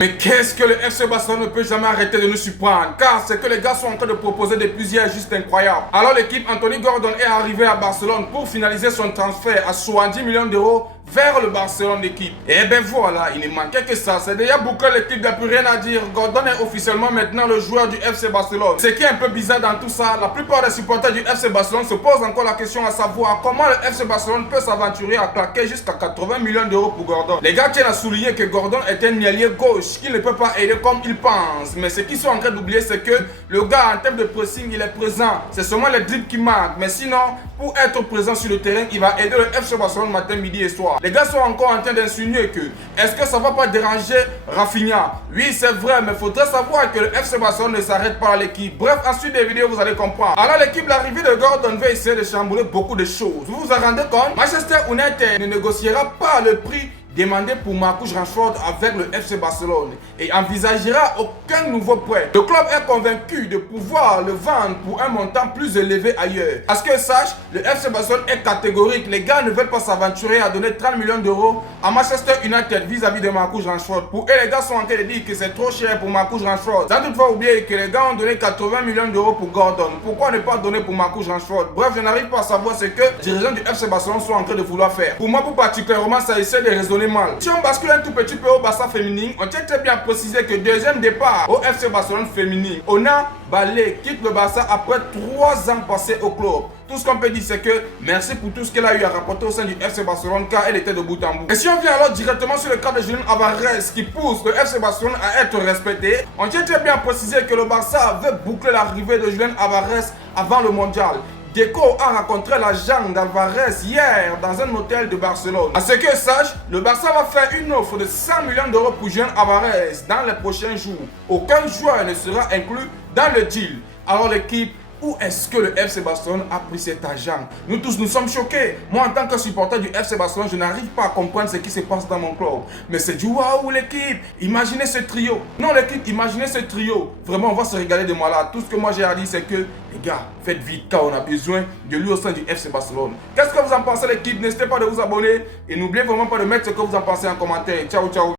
Mais qu'est-ce que le FC Barcelone ne peut jamais arrêter de nous surprendre? Car c'est que les gars sont en train de proposer des plusieurs juste incroyables. Alors l'équipe Anthony Gordon est arrivée à Barcelone pour finaliser son transfert à 70 millions d'euros vers le Barcelone d'équipe. Et ben voilà, il ne manquait que ça. C'est déjà bouclé, l'équipe n'a plus rien à dire. Gordon est officiellement maintenant le joueur du FC Barcelone. Ce qui est un peu bizarre dans tout ça, la plupart des supporters du FC Barcelone se posent encore la question à savoir comment le FC Barcelone peut s'aventurer à claquer jusqu'à 80 millions d'euros pour Gordon. Les gars tiennent à souligner que Gordon est un ailier gauche qui ne peut pas aider comme il pense. Mais ce qu'ils sont en train d'oublier, c'est que le gars en termes de pressing, il est présent. C'est seulement les dribbles qui manquent. Mais sinon, pour être présent sur le terrain, il va aider le FC Barcelone matin, midi et soir. Les gars sont encore en train d'insinuer que est-ce que ça va pas déranger Rafinha? Oui, c'est vrai, mais il faudrait savoir que le FC Barcelone ne s'arrête pas à l'équipe. Bref, ensuite des vidéos, vous allez comprendre. Alors l'équipe, l'arrivée de Gordon va essayer de chambouler beaucoup de choses. Vous vous en rendez compte? Manchester United ne négociera pas le prix demandé pour Marcus Rashford avec le FC Barcelone et envisagera aucun nouveau prêt. Le club est convaincu de pouvoir le vendre pour un montant plus élevé ailleurs. À ce que sache, le FC Barcelone est catégorique. Les gars ne veulent pas s'aventurer à donner 30 millions d'euros à Manchester United vis-à-vis de Marcus Rashford. Pour eux, les gars sont en train de dire que c'est trop cher pour Marcus Rashford. Sans toutefois oublier que les gars ont donné 80 millions d'euros pour Gordon. Pourquoi ne pas donner pour Marcus Rashford? Bref, je n'arrive pas à savoir ce que les dirigeants du FC Barcelone sont en train de vouloir faire. Pour moi, pour particulièrement, ça essaie de raisonner mal. Si on bascule un tout petit peu au Barça féminin, on tient très bien à préciser que deuxième départ au FC Barcelone féminin, Ona Baldé quitte le Barça après 3 ans passés au club. Tout ce qu'on peut dire, c'est que merci pour tout ce qu'elle a eu à rapporter au sein du FC Barcelone, car elle était de bout en bout. Et si on vient alors directement sur le cas de Julián Álvarez qui pousse le FC Barcelone à être respecté, on tient très bien à préciser que le Barça veut boucler l'arrivée de Julián Álvarez avant le mondial. Deco a rencontré l'agent d'Alvarez hier dans un hôtel de Barcelone. À ce que sache, le Barça va faire une offre de 100 millions d'euros pour Julián Álvarez dans les prochains jours. Aucun joueur ne sera inclus dans le deal. Alors l'équipe, où est-ce que le FC Barcelone a pris cet argent? Nous tous, nous sommes choqués. Moi, en tant que supporter du FC Barcelone, je n'arrive pas à comprendre ce qui se passe dans mon club. Mais c'est du waouh, l'équipe. Imaginez ce trio. Non, l'équipe, imaginez ce trio. Vraiment, on va se régaler de malade. Tout ce que moi j'ai à dire, c'est que, les gars, faites vite, car on a besoin de lui au sein du FC Barcelone. Qu'est-ce que vous en pensez, l'équipe? N'hésitez pas de vous abonner. Et n'oubliez vraiment pas de mettre ce que vous en pensez en commentaire. Ciao, ciao.